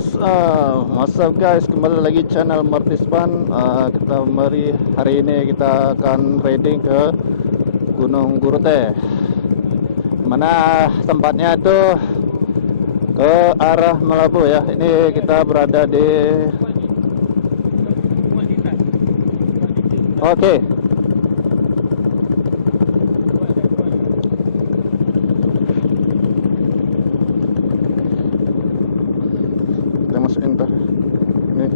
What's up guys, kembali lagi channel Martisban. Hari ini kita akan riding ke Gunung Guruteh. Mana tempatnya itu ke arah Melabu ya. Ini kita berada di Oke. Kita masukin ntar. Nih.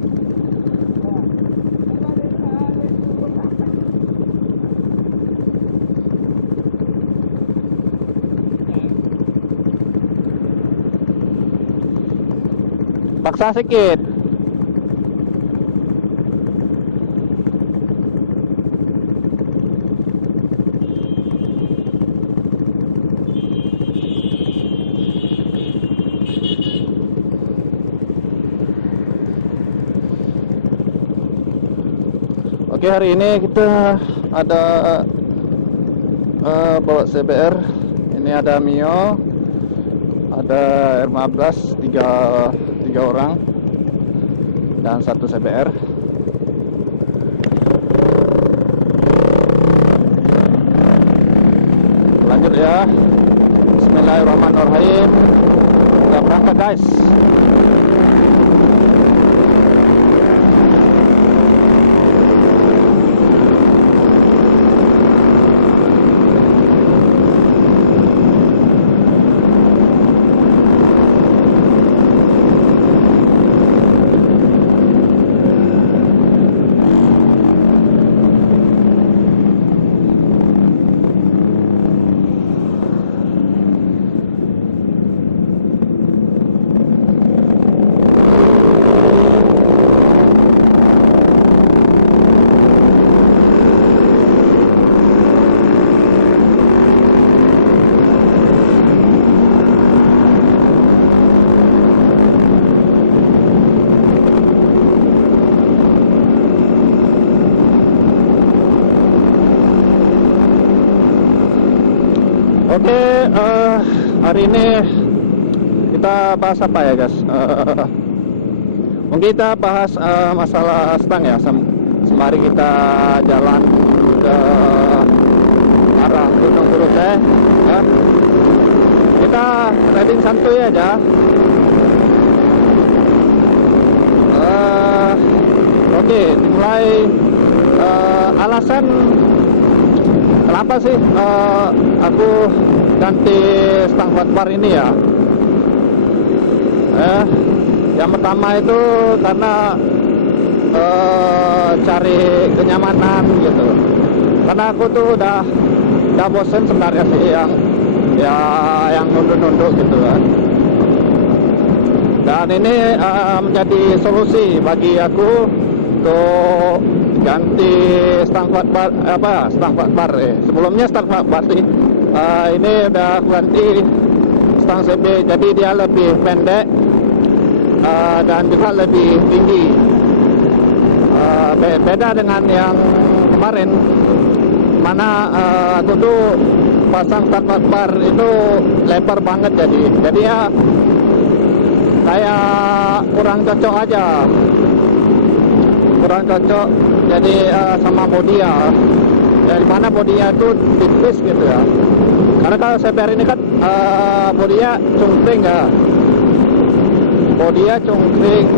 Paksa sedikit. Oke, hari ini kita ada bawa CBR. Ini ada Mio, ada R15, tiga orang dan satu CBR. Lanjut ya. Bismillahirrahmanirrahim. Kita berangkat guys. Oke, hari ini kita bahas apa ya guys? Mungkin kita bahas masalah stang ya. Sembari kita jalan ke arah Gunung Guruteh ya. Kita riding santuy aja. Oke, dimulai. Alasan kenapa sih aku ganti stang bar ini ya? Yang pertama itu karena cari kenyamanan gitu. Karena aku tuh udah bosen sebenarnya sih yang nunduk-nunduk gitu kan. Dan ini menjadi solusi bagi aku untuk ganti stang bar sebelumnya stang bar sih. Ini udah ganti stang CB, jadi dia lebih pendek dan juga lebih tinggi. Beda dengan yang kemarin, mana aku tuh pasang stang bar itu lebar banget, jadi ya kayak kurang cocok aja. Jadi sama bodi ya, dari mana bodinya itu tipis gitu ya. Karena kalau CBR ini kan bodinya cungkring ya,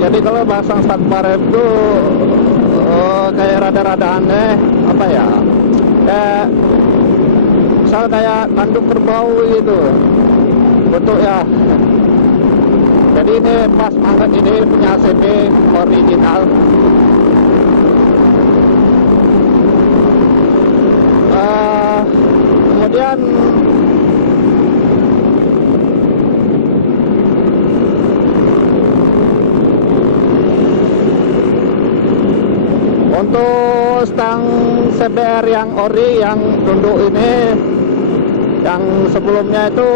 jadi kalau pasang stang bar itu kayak rada-rada aneh, apa ya, kayak misal kayak tanduk kerbau gitu bentuk ya. Jadi ini pas banget, ini punya CB original. Kemudian untuk stang CBR yang ori, yang tunduk ini, yang sebelumnya itu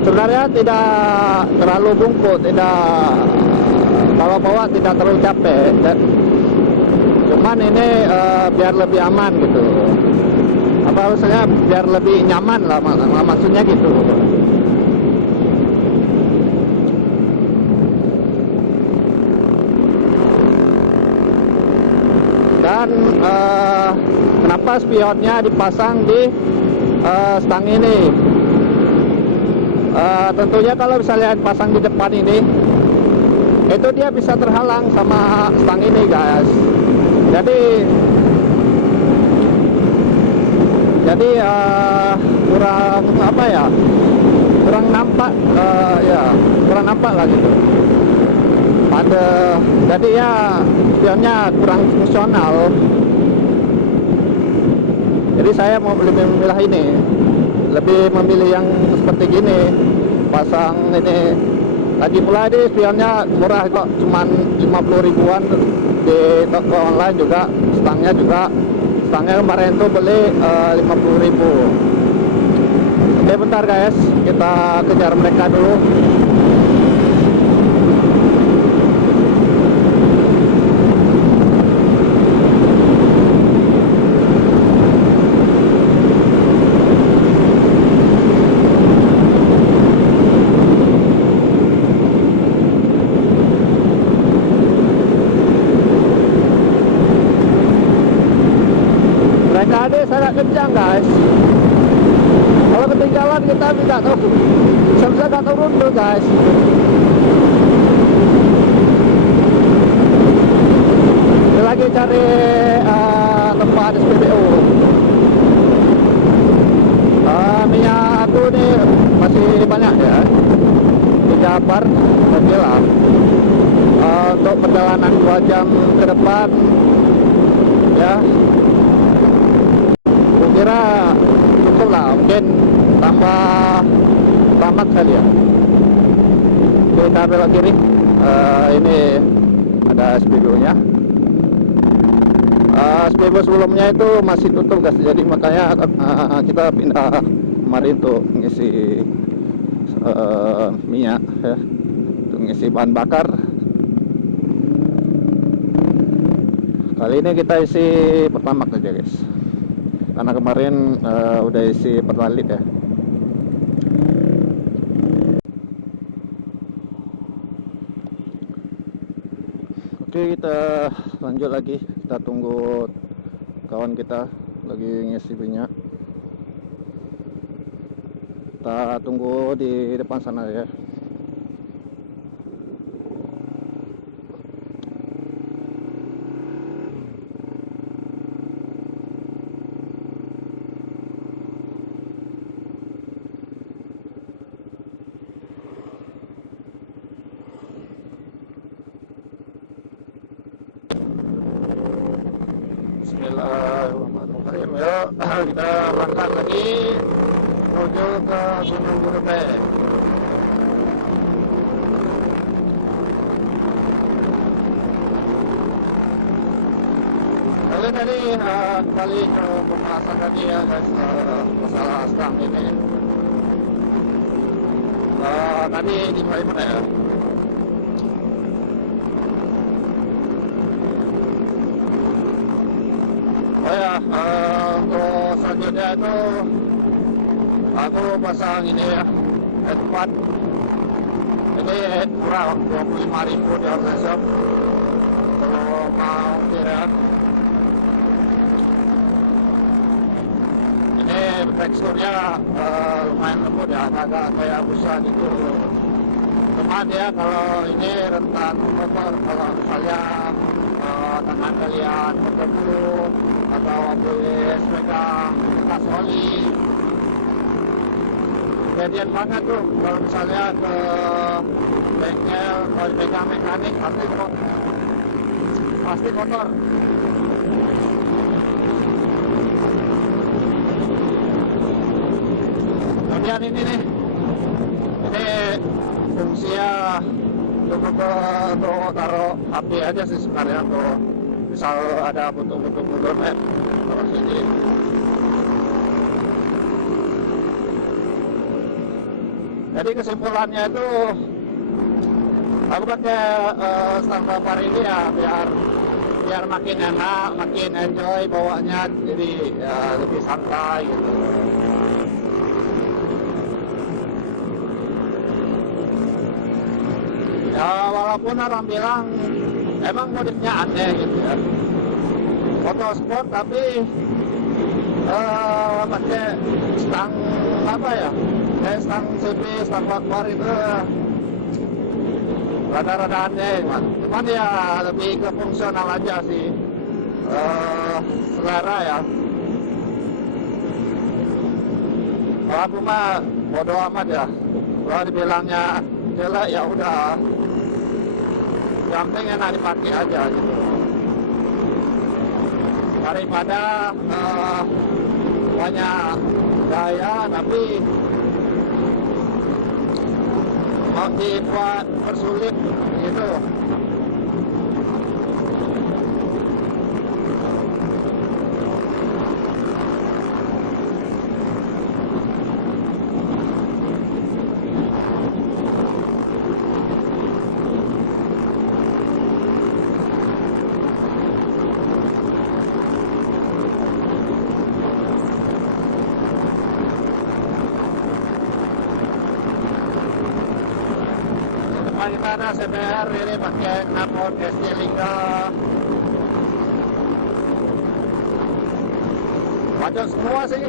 sebenarnya tidak terlalu bungkuk, tidak bawa-bawa, tidak terlalu capek. Cuman ini biar lebih aman gitu. Apa maksudnya, biar lebih nyaman lah maksudnya gitu. Dan kenapa spionnya dipasang di stang ini? Tentunya kalau misalnya pasang di depan ini, itu dia bisa terhalang sama stang ini, guys. Jadi kurang apa ya? Kurang nampak, kurang nampak lah gitu. Jadi ya spionnya kurang fungsional. Jadi saya mau lebih memilih ini, lebih memilih yang seperti gini, pasang ini. Lagi pula ini spionnya murah kok, cuman 50 ribuan di toko online juga. Stangnya kemarin tuh beli 50 ribu. Oke, bentar guys, kita kejar mereka dulu. Mereka ini sangat kencang, guys. Kalau ketinggalan kita nggak tahu, bisa nggak turun tuh, guys. Kita lagi cari tempat SPBU. Minyak aku nih masih banyak ya, 3 bar oke lah. Untuk perjalanan 2 jam ke depan ya, kira cukup lah, mungkin tambah tamat kali ya. Kita belok kiri, ini ada SPBU nya. SPBU sebelumnya itu masih tutup, guys, jadi makanya kita pindah kemarin untuk mengisi minyak ya, untuk mengisi bahan bakar. Kali ini kita isi Pertamax aja, guys, karena kemarin udah isi Pertalite ya. Oke, kita lanjut lagi. Kita tunggu kawan kita lagi ngisi minyak. Kita tunggu di depan sana ya. Bismillahirrahmanirrahim. Yuk, kita berangkat lagi menuju ke Gunung Gurupe. Tadi kembali ke pembahasan tadi ya, guys, masalah stang ini. Tadi di mana ya? Oh ya, untuk selanjutnya itu aku pasang ini ya, headphone. Ini kurang 25.000 di online shop. Kalau mau kira, ini teksturnya lumayan lembut ya, agak kayak busa gitu. Cuma dia kalau ini rentan kotor, kalau misalnya tangan kalian berdebu atau habis pegang tas oli, kejadian banget tuh kalau misalnya ke bengkel, kalau dipegang mekanik pasti kotor. Kemudian ini nih, ini fungsinya cukup untuk taruh api aja sih sebenarnya, tuh misal ada butuh-butuh mundur taruh sini. Jadi kesimpulannya itu aku pakai stang vapor ini ya biar makin enak, makin enjoy bawanya, jadi ya lebih santai gitu. Ya walaupun orang bilang emang modifnya aneh gitu ya, motorsport tapi pakai stang apa ya, kayak stang CB, stang bakbar itu rada-rada aneh, cuman ya lebih ke fungsional aja sih, selera ya. Kalau aku mah bodo amat ya, kalau dibilangnya jelek ya udah, yang penting enak dipakai aja gitu. Daripada banyak gaya tapi mau dibuat persulit gitu. Gimana CBR ini pakai knalpot ST3 kacau semua sih,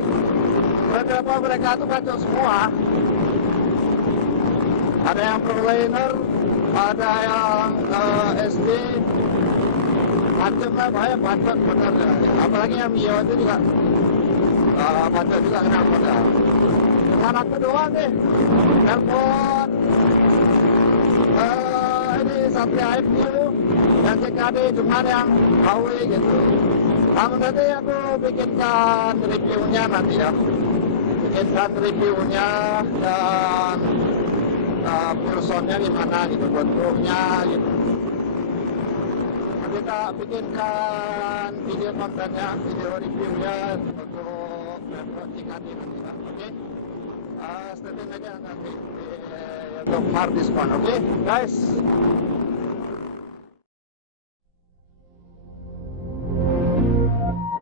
beberapa mereka tuh kacau semua, ada yang ProLiner, ada yang SD, macam lah, banyak bacot bener ya. Apalagi yang Mio itu juga bacot juga knalpotnya. Cuman aku doang nih knalpot ini Satria FQ yang CKD, cuman yang KW gitu. Namun nanti aku bikinkan reviewnya nanti ya, bikinkan reviewnya dan personnya gimana gitu, bentuknya gitu. Nanti kita bikinkan video kontennya, video reviewnya untuk CKD nanti ya. Oke, stay tune aja nanti untuk hard diskon. Oke guys.